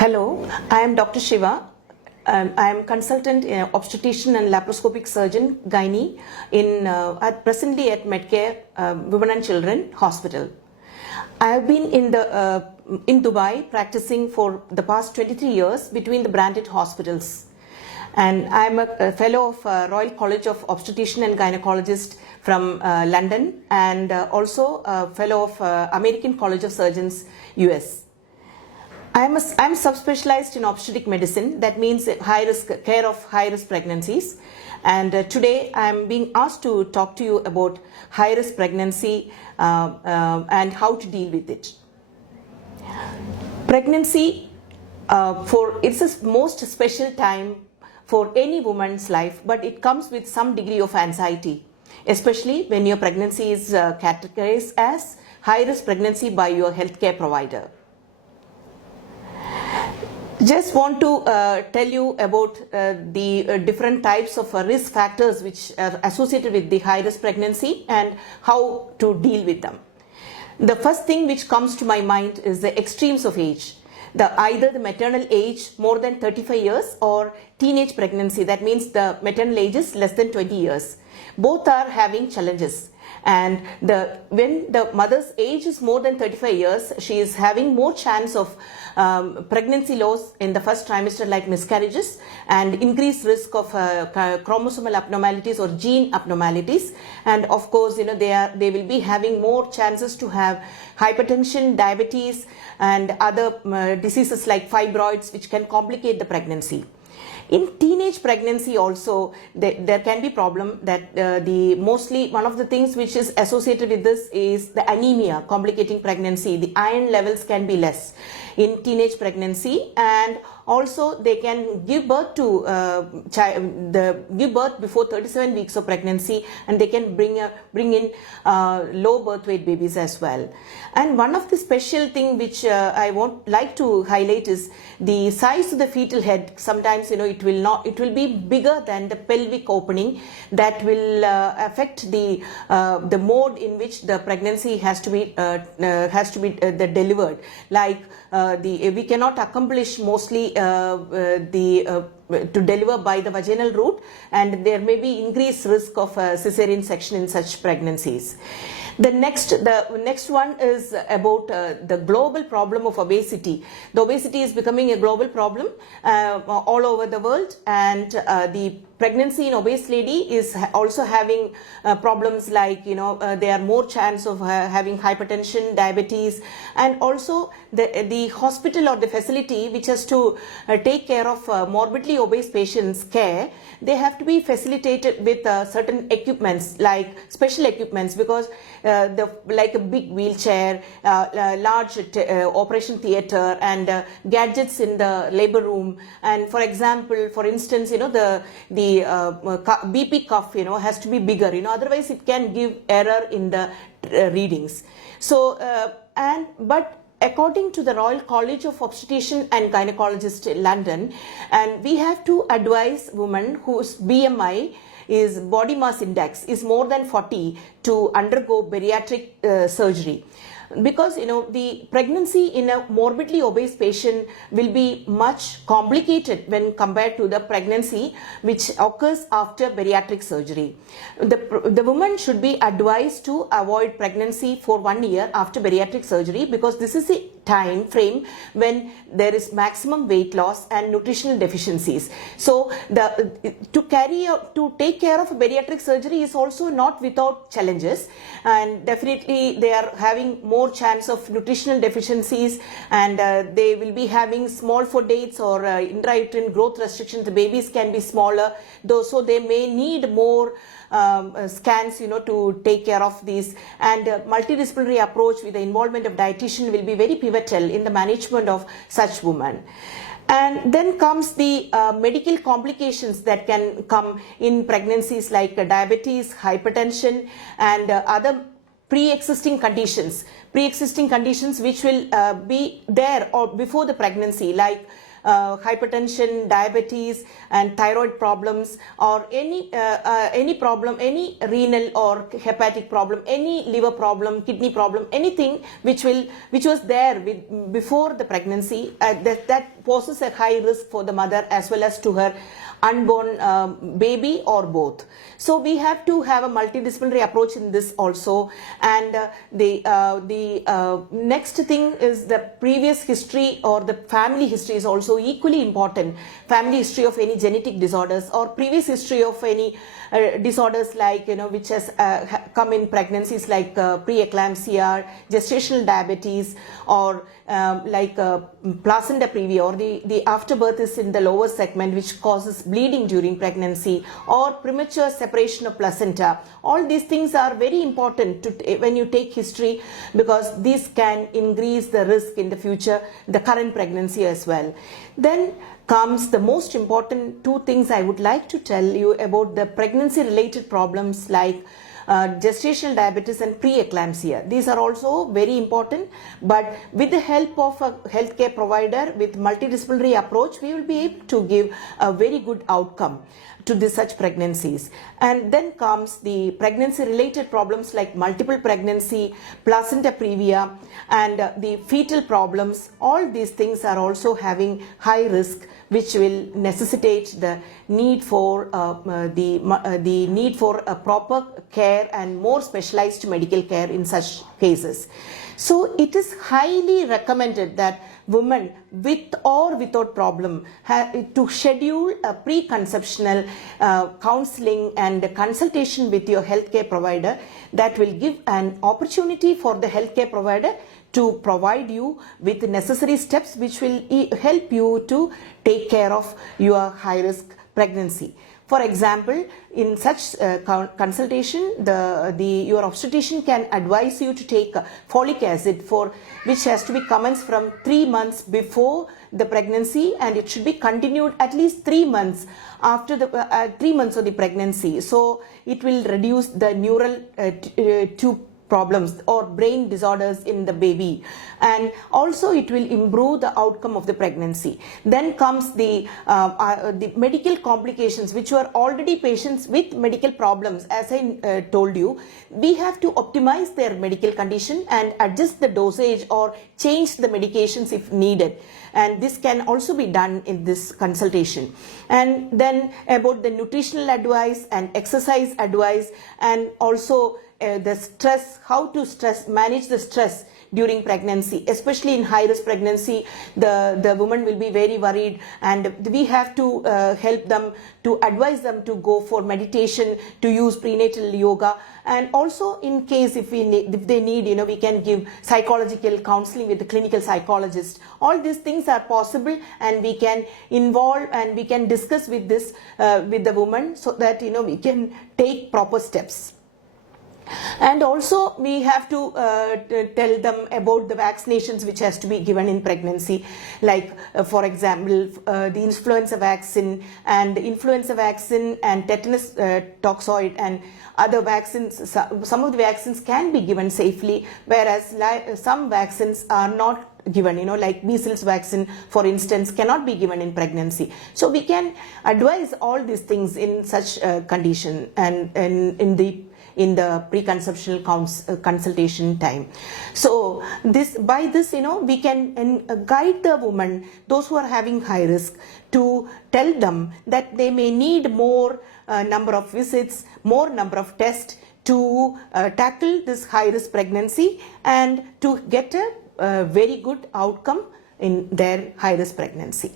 Hello, I am Dr. Shiva. I am consultant obstetrician and laparoscopic surgeon, Gynae, presently at Medcare Women and Children Hospital. I have been in Dubai practicing for the past 23 years between the branded hospitals. And I am a fellow of Royal College of Obstetrician and Gynecologist from London, and also a fellow of American College of Surgeons, US. I'm subspecialized in obstetric medicine. That means care of high-risk pregnancies. And today I'm being asked to talk to you about high-risk pregnancy and how to deal with it. Pregnancy, it's the most special time for any woman's life, but it comes with some degree of anxiety, especially when your pregnancy is categorized as high-risk pregnancy by your healthcare provider. Just want to tell you about the different types of risk factors which are associated with the high-risk pregnancy and how to deal with them. The first thing which comes to my mind is the extremes of age. Either the maternal age more than 35 years or teenage pregnancy, that means the maternal age is less than 20 years. Both are having challenges. And when the mother's age is more than 35 years, she is having more chance of pregnancy loss in the first trimester, like miscarriages, and increased risk of chromosomal abnormalities or gene abnormalities. And of course, they will be having more chances to have hypertension, diabetes, and other diseases like fibroids, which can complicate the pregnancy. In teenage pregnancy also, there can be problem that mostly one of the things which is associated with this is the anemia complicating pregnancy. The iron levels can be less in teenage pregnancy, and also they can give birth to give birth before 37 weeks of pregnancy, and they can bring in low birth weight babies as well. And one of the special thing which I like to highlight is the size of the fetal head. Sometimes it will be bigger than the pelvic opening. That will affect the mode in which the pregnancy has to be delivered. Like we cannot accomplish mostly to deliver by the vaginal route, and there may be increased risk of cesarean section in such pregnancies. The next one is about the global problem of obesity. The obesity is becoming a global problem all over the world, and the pregnancy in obese lady is also having problems like they are more chance of having hypertension, diabetes, and also the hospital or the facility which has to take care of morbidly obese patients' care. They have to be facilitated with certain equipments, like special equipments, because like a big wheelchair, large operation theater, and gadgets in the labor room. And for instance, the BP cuff, has to be bigger. Otherwise it can give error in the readings. So, but according to the Royal College of Obstetrician and Gynaecologist in London, and we have to advise women whose BMI is body mass index is more than 40 to undergo bariatric surgery. Because the pregnancy in a morbidly obese patient will be much complicated when compared to the pregnancy which occurs after bariatric surgery. The woman should be advised to avoid pregnancy for 1 year after bariatric surgery, because this is the time frame when there is maximum weight loss and nutritional deficiencies. So to take care of bariatric surgery is also not without challenges, and definitely they are having more chance of nutritional deficiencies, and they will be having small foredates or intrauterine growth restrictions. The babies can be smaller, though, so they may need more scans to take care of these. And multidisciplinary approach with the involvement of dietitian will be very pivotal in the management of such women. And then comes the medical complications that can come in pregnancies, like diabetes, hypertension, and other pre-existing conditions which will be there or before the pregnancy, like hypertension, diabetes, and thyroid problems, or any problem, any renal or hepatic problem, any liver problem, kidney problem, anything which was there before the pregnancy, that poses a high risk for the mother as well as to her unborn baby or both. So we have to have a multidisciplinary approach in this also. And the next thing is the previous history or the family history is also equally important. Family history of any genetic disorders or previous history of any disorders like, which has come in pregnancies like preeclampsia, gestational diabetes, or like placenta previa, or the afterbirth is in the lower segment which causes bleeding during pregnancy, or premature separation of placenta. All these things are very important when you take history, because these can increase the risk in the future, the current pregnancy as well. Then comes the most important two things I would like to tell you about the pregnancy related problems like gestational diabetes and preeclampsia. These are also very important, but with the help of a healthcare provider with multidisciplinary approach, we will be able to give a very good outcome to such pregnancies. And then comes the pregnancy related problems like multiple pregnancy, placenta previa, and the fetal problems. All these things are also having high risk, which will necessitate the need for the need for a proper care and more specialized medical care in such cases. So it is highly recommended that women with or without problem have to schedule a preconceptional counseling and consultation with your healthcare provider. That will give an opportunity for the healthcare provider to provide you with the necessary steps which will help you to take care of your high risk pregnancy. For example, in such consultation, your obstetrician can advise you to take folic acid, which has to be commenced from 3 months before the pregnancy, and it should be continued at least 3 months after the 3 months of the pregnancy. So it will reduce the neural tube problems or brain disorders in the baby, and also it will improve the outcome of the pregnancy. Then comes the medical complications, which were already patients with medical problems. As I told you, we have to optimize their medical condition and adjust the dosage or change the medications if needed, and this can also be done in this consultation. And then about the nutritional advice and exercise advice, and also the stress, how to manage the stress during pregnancy, especially in high risk pregnancy. The woman will be very worried, and we have to help them, to advise them to go for meditation, to use prenatal yoga, and also in case if they need, we can give psychological counseling with the clinical psychologist. All these things are possible, and we can involve and we can discuss with this with the woman, so that we can take proper steps. And also we have to tell them about the vaccinations which has to be given in pregnancy, like for example the influenza vaccine and tetanus toxoid and other vaccines. Some of the vaccines can be given safely, whereas some vaccines are not given, like measles vaccine for instance cannot be given in pregnancy. So we can advise all these things in such condition and in the preconceptional consultation time. So by this we can guide the woman, those who are having high risk, to tell them that they may need more number of visits, more number of tests to tackle this high risk pregnancy and to get a very good outcome in their high risk pregnancy.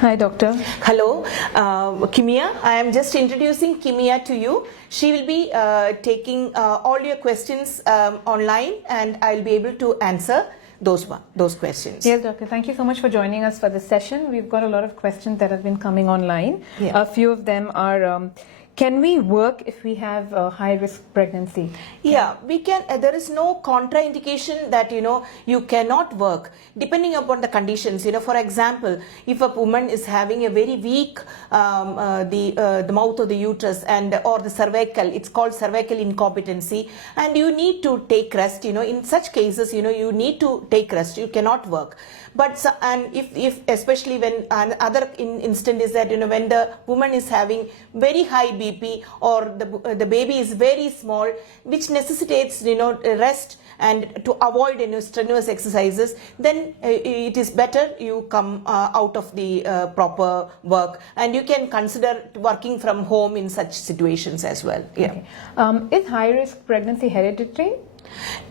Hi, doctor. Hello, Kimia. I am just introducing Kimia to you. She will be taking all your questions online, and I'll be able to answer those questions. Yes, doctor. Thank you so much for joining us for this session. We've got a lot of questions that have been coming online. Yeah. A few of them are, Can we work if we have a high-risk pregnancy? Yeah, we can. There is no contraindication that you cannot work, depending upon the conditions. For example, if a woman is having a very weak the mouth of the uterus or the cervical, it's called cervical incompetency, and you need to take rest. In such cases, you need to take rest. You cannot work. But if especially when another instant is that when the woman is having very high BP or the baby is very small, which necessitates rest and to avoid strenuous exercises, then it is better you come out of the proper work, and you can consider working from home in such situations as well. Yeah. Okay. Is high-risk pregnancy hereditary?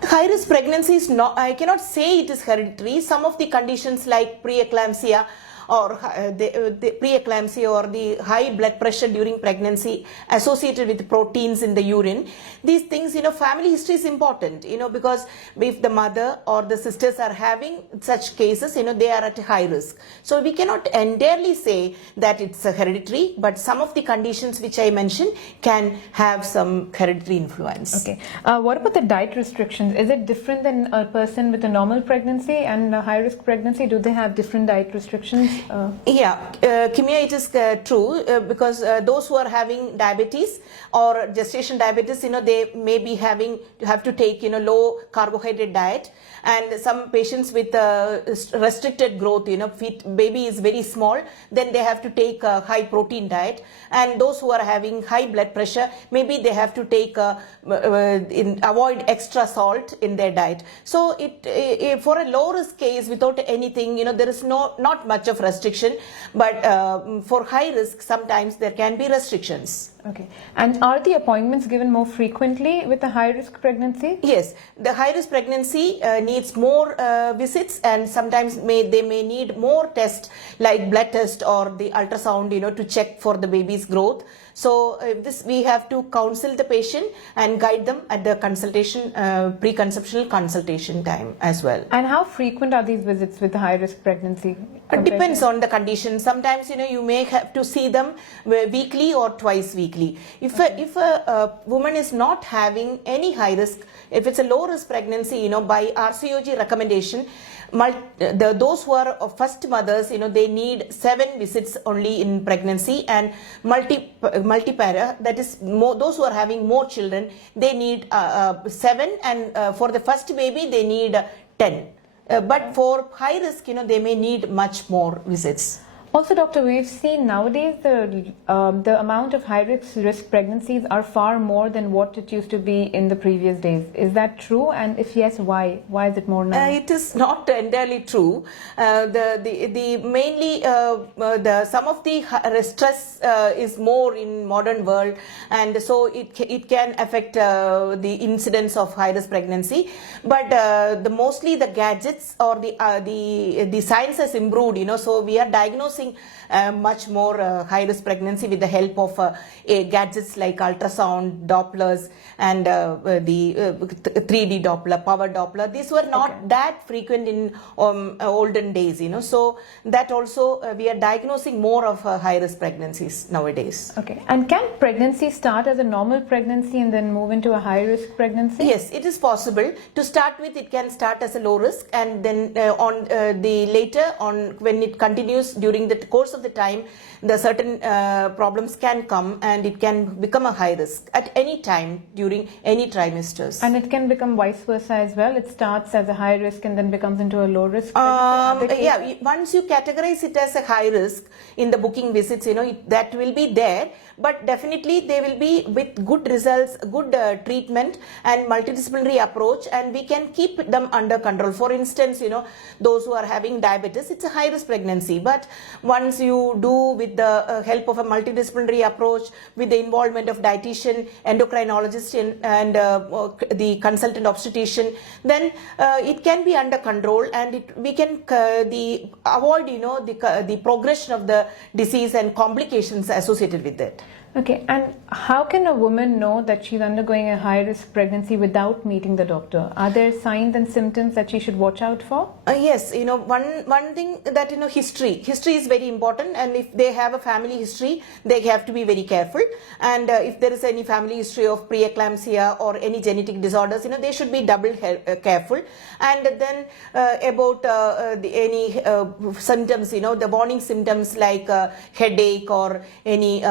High-risk pregnancy is not, I cannot say it is hereditary. Some of the conditions like preeclampsia or the preeclampsia or the high blood pressure during pregnancy associated with proteins in the urine, these things, family history is important, because if the mother or the sisters are having such cases, they are at high risk. So we cannot entirely say that it's hereditary, but some of the conditions which I mentioned can have some hereditary influence. Okay. What about the diet restrictions? Is it different than a person with a normal pregnancy and a high-risk pregnancy? Do they have different diet restrictions? Kimia, it is true because those who are having diabetes or gestation diabetes, they may be have to take low carbohydrate diet, and some patients with restricted growth, baby is very small, then they have to take a high protein diet, and those who are having high blood pressure, maybe they have to take avoid extra salt in their diet. So for a low risk case without anything, there is not much of restriction, but for high risk sometimes there can be restrictions. Okay. And are the appointments given more frequently with a high-risk pregnancy? Yes, the high-risk pregnancy needs more visits, and sometimes they may need more tests like blood test or the ultrasound, to check for the baby's growth. So this we have to counsel the patient and guide them at the consultation, preconceptional consultation time as well. And how frequent are these visits with a high-risk pregnancy? It depends on the condition. Sometimes you may have to see them weekly or twice weekly. If a woman is not having any high risk, if it's a low risk pregnancy, by RCOG recommendation, those who are first mothers, they need 7 visits only in pregnancy, and multipara, that is those who are having more children, they need 7, and for the first baby they need 10. But for high risk, they may need much more visits. Also, doctor, we've seen nowadays the amount of high-risk pregnancies are far more than what it used to be in the previous days. Is that true? And if yes, why? Why is it more now? It is not entirely true. Mainly some of the stress is more in modern world, and so it can affect the incidence of high-risk pregnancy. But mostly the gadgets or the science has improved. So we are diagnosing much more high-risk pregnancy with the help of gadgets like ultrasound, Dopplers, and the 3D Doppler, power Doppler. These were not that frequent in olden days, So that also we are diagnosing more of high-risk pregnancies nowadays. Okay. And can pregnancy start as a normal pregnancy and then move into a high-risk pregnancy? Yes, it is possible. To start with, it can start as a low risk, and then later on when it continues during the course of the time, the certain problems can come, and it can become a high risk at any time during any trimesters. And it can become vice versa as well. It starts as a high risk and then becomes into a low risk. Once you categorize it as a high risk in the booking visits, that will be there. But definitely they will be with good results, good treatment and multidisciplinary approach, and we can keep them under control. For instance, those who are having diabetes, it's a high risk pregnancy, but once you do with the help of a multidisciplinary approach, with the involvement of dietitian, endocrinologist, and the consultant obstetrician, then it can be under control, and we can avoid the progression of the disease and complications associated with it. Okay, and how can a woman know that she's undergoing a high risk pregnancy without meeting the doctor? Are there signs and symptoms that she should watch out for? Yes, one thing that history is very important, and if they have a family history, they have to be very careful. And if there is any family history of preeclampsia or any genetic disorders, they should be double careful. And then about any symptoms, the warning symptoms like headache or any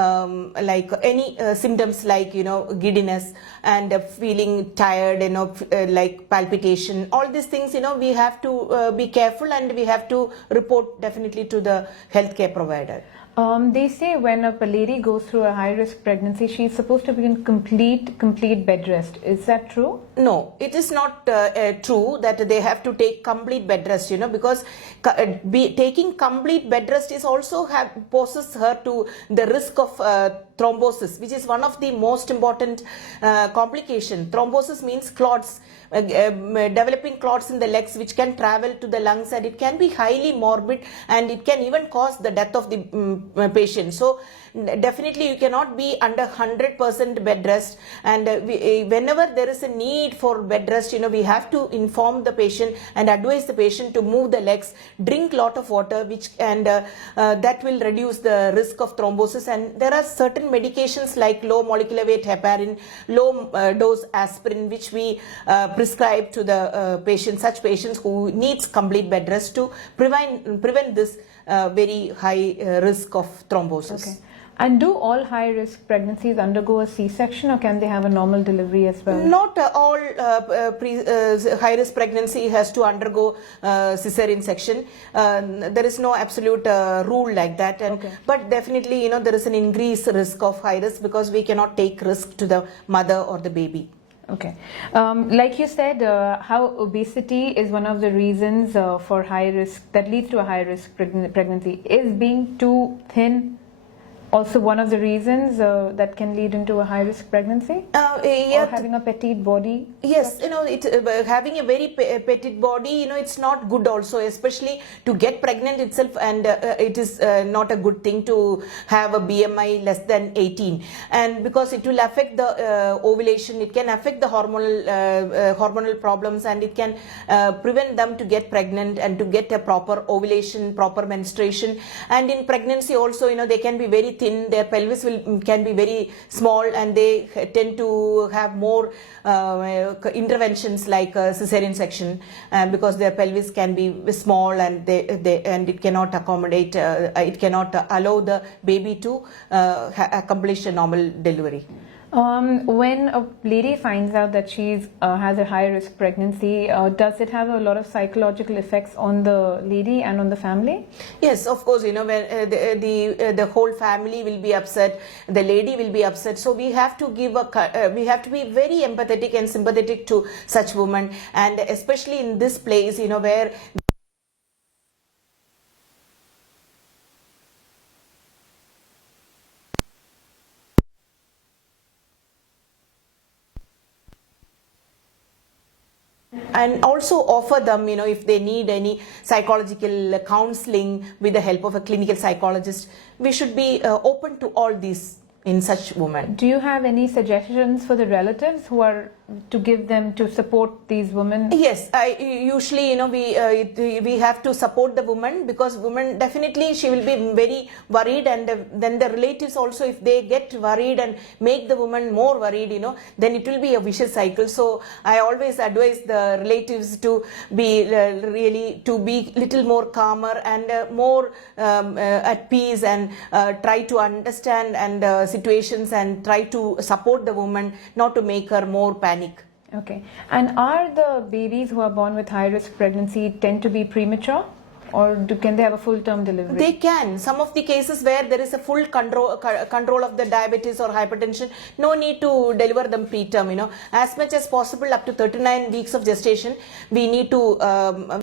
symptoms like giddiness and feeling tired, like palpitation, all these things, we have to be careful, and we have to report definitely to the healthcare provider. They say when a lady goes through a high risk pregnancy, she's supposed to be in complete bed rest. Is that true? No, it is not true that they have to take complete bed rest, because taking complete bed rest is also poses her to the risk of thrombosis, which is one of the most important complication. Thrombosis means clots, developing clots in the legs, which can travel to the lungs, and it can be highly morbid, and it can even cause the death of the patient. So definitely you cannot be under 100% bed rest, and whenever there is a need for bed rest, we have to inform the patient and advise the patient to move the legs, drink lot of water, that will reduce the risk of thrombosis. And there are certain medications like low molecular weight heparin, low dose aspirin, which we prescribe to the such patients who needs complete bed rest to prevent this very high risk of thrombosis. Okay. And do all high-risk pregnancies undergo a C-section, or can they have a normal delivery as well? Not all high-risk pregnancy has to undergo cesarean section. There is no absolute rule like that. But definitely, there is an increased risk of high risk because we cannot take risk to the mother or the baby. Okay. Like you said, how obesity is one of the reasons for high risk, that leads to a high-risk pregnancy. Is being too thin also one of the reasons that can lead into a high-risk pregnancy? Yeah. Or having a petite body? Yes, having a very petite body, it's not good also, especially to get pregnant itself, and it is not a good thing to have a BMI less than 18, and because it will affect the ovulation, it can affect the hormonal problems, and it can prevent them to get pregnant and to get a proper ovulation, proper menstruation. And in pregnancy also, they can be very thin, their pelvis can be very small, and they tend to have more interventions like cesarean section, because their pelvis can be small, and and it cannot accommodate, it cannot allow the baby to accomplish a normal delivery. When a lady finds out that she has a high-risk pregnancy, does it have a lot of psychological effects on the lady and on the family? Yes, of course. When the whole family will be upset, the lady will be upset. So we have to we have to be very empathetic and sympathetic to such women, and especially in this place, where and also offer them, if they need any psychological counseling with the help of a clinical psychologist. We should be open to all these in such women. Do you have any suggestions for the relatives who are to give them to support these women? Yes, usually we have to support the woman, because woman definitely she will be very worried, and then the relatives also, if they get worried and make the woman more worried, then it will be a vicious cycle. So I always advise the relatives to be little more calmer and more at peace, and try to understand and situations, and try to support the woman, not to make her more panic. Okay. And are the babies who are born with high-risk pregnancy tend to be premature, or can they have a full-term delivery? They can. Some of the cases where there is a full control of the diabetes or hypertension, no need to deliver them preterm. As much as possible, up to 39 weeks of gestation, we need to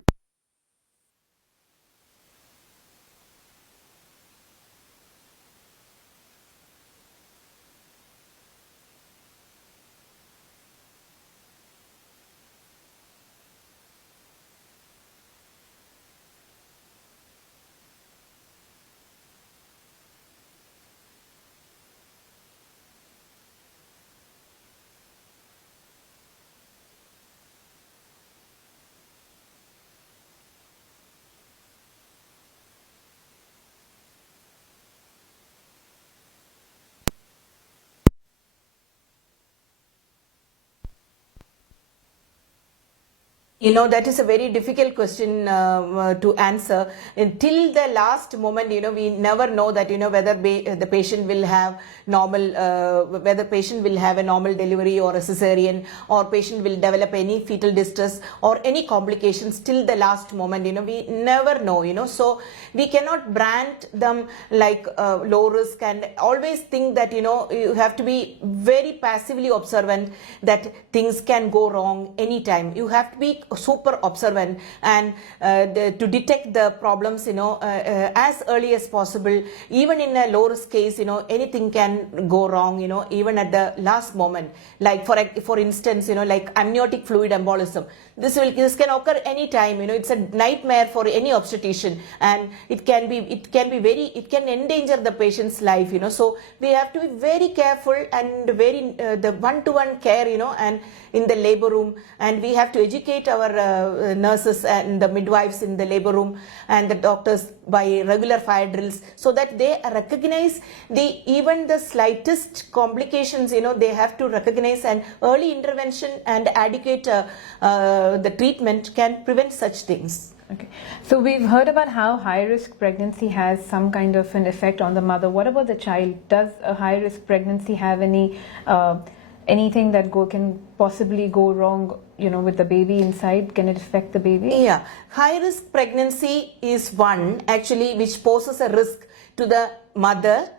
That is a very difficult question to answer. Until the last moment, we never know that, whether the patient will have whether patient will have a normal delivery or a cesarean, or patient will develop any fetal distress or any complications till the last moment, we never know, so we cannot brand them like low risk, and always think that, you have to be very passively observant that things can go wrong anytime. You have to be super observant and to detect the problems as early as possible. Even in a low risk case, anything can go wrong, even at the last moment. Like for instance, like amniotic fluid embolism, this can occur anytime. It's a nightmare for any obstetrician, and it can endanger the patient's life. So we have to be very careful and very the one-to-one care, and in the labor room, and we have to educate our nurses and the midwives in the labor room and the doctors by regular fire drills, so that they recognize even the slightest complications. They have to recognize, and early intervention and adequate the treatment can prevent such things. Okay, so we've heard about how high-risk pregnancy has some kind of an effect on the mother. What about the child? Does a high-risk pregnancy have anything that can possibly go wrong, with the baby inside? Can it affect the baby? Yeah, high-risk pregnancy is one actually which poses a risk to the mother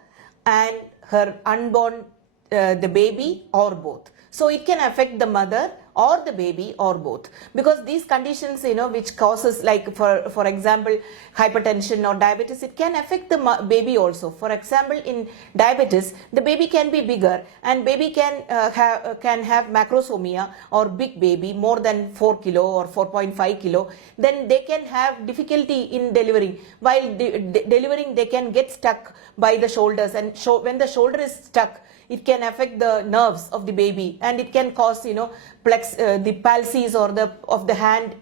and her unborn the baby, or both. So it can affect the mother or the baby or both, because these conditions, which causes, like for example, hypertension or diabetes, it can affect the baby also. For example, in diabetes, the baby can be bigger, and baby can have macrosomia or big baby more than 4 kilo or 4.5 kilo. Then they can have difficulty in delivering. While delivering, they can get stuck by the shoulders, and when the shoulder is stuck, it can affect the nerves of the baby, and it can cause the palsies or of the hand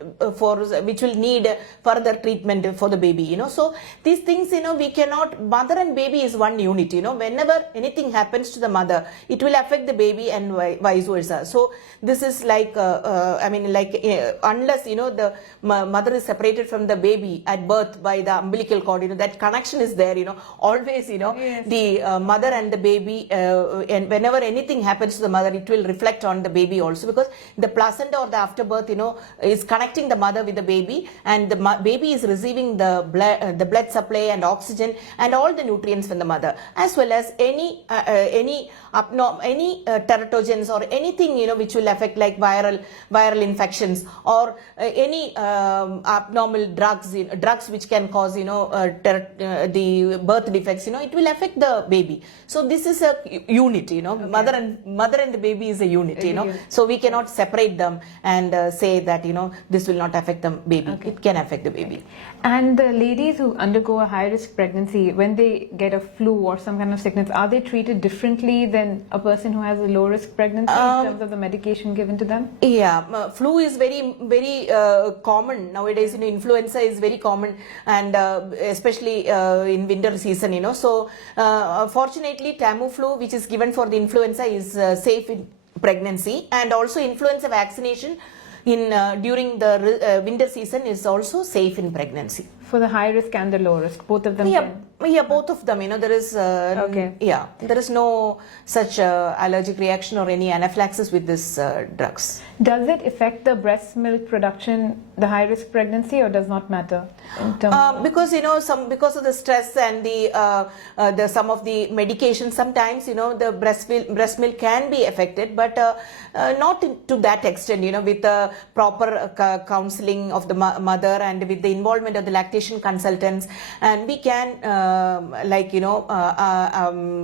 which will need further treatment for the baby. So these things, we cannot. Mother and baby is one unit. Whenever anything happens to the mother, it will affect the baby, and vice versa. So this is like unless the mother is separated from the baby at birth by the umbilical cord, that connection is there. Always, yes. The mother and the baby. And whenever anything happens to the mother, it will reflect on the baby also, because the placenta or the afterbirth, is connecting the mother with the baby, and the baby is receiving the blood supply and oxygen and all the nutrients from the mother, as well as any teratogens or anything which will affect, like viral infections, or any abnormal drugs which can cause the birth defects. It will affect the baby. So this is a unit. Okay. Mother and the baby is a unit. So we cannot separate them and say that this will not affect the baby. Okay. It can affect the baby. Okay. And the ladies who undergo a high risk pregnancy, when they get a flu or some kind of sickness, are they treated differently than a person who has a low risk pregnancy in terms of the medication given to them? Yeah, flu is very, very common nowadays. Influenza is very common, and especially in winter season. So fortunately, Tamiflu, which is given for the influenza, is safe in pregnancy, and also influenza vaccination during the winter season is also safe in pregnancy. For the high risk and the low risk, both of them? Yeah, both of them. There is there is no such allergic reaction or any anaphylaxis with this drugs. Does it affect the breast milk production, the high risk pregnancy, or does not matter? Because because of the stress and the some of the medications, sometimes the breast milk can be affected, but not to that extent. With the proper counseling of the mother and with the involvement of the lactation consultants, and we can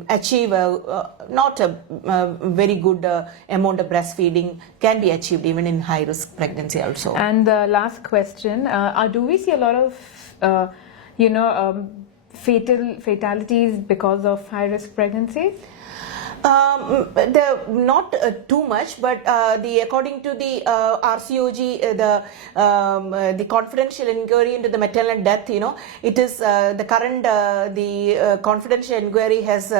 achieve not a very good amount of breastfeeding can be achieved even in high risk pregnancy also. And the last question, do we see a lot of fatalities because of high risk pregnancies? Not too much, but according to the RCOG, the confidential inquiry into the maternal death, it is the current the confidential inquiry has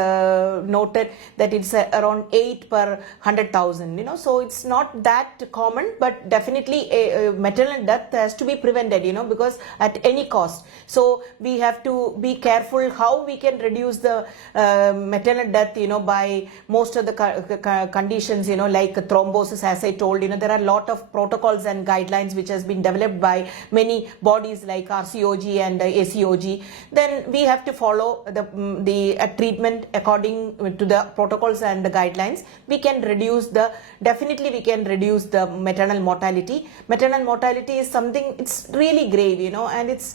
noted that it's around 8 per 100,000. So it's not that common, but definitely a maternal death has to be prevented, because at any cost. So we have to be careful how we can reduce the maternal death, by most of the conditions, like thrombosis, as I told, there are a lot of protocols and guidelines which has been developed by many bodies like RCOG and ACOG. Then we have to follow the treatment according to the protocols and the guidelines. We can definitely we can reduce the maternal mortality. Maternal mortality is something, it's really grave, and it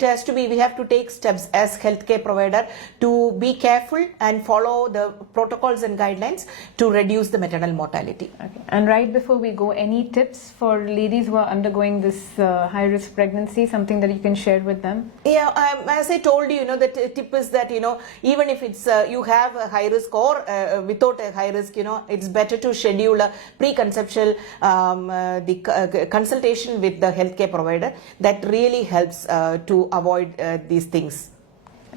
has to be, we have to take steps as healthcare provider to be careful and follow the protocols and guidelines to reduce the maternal mortality. Okay. And right before we go, any tips for ladies who are undergoing this high-risk pregnancy, something that you can share with them? Yeah, as I told you, the tip is that, even if it's you have a high risk or without a high risk, it's better to schedule a preconceptual consultation with the healthcare provider. That really helps to avoid these things.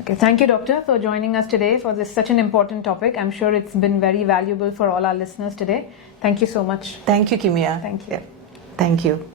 Okay, thank you, Doctor, for joining us today for this such an important topic. I'm sure it's been very valuable for all our listeners today. Thank you so much. Thank you, Kimia. Thank you. Yeah. Thank you.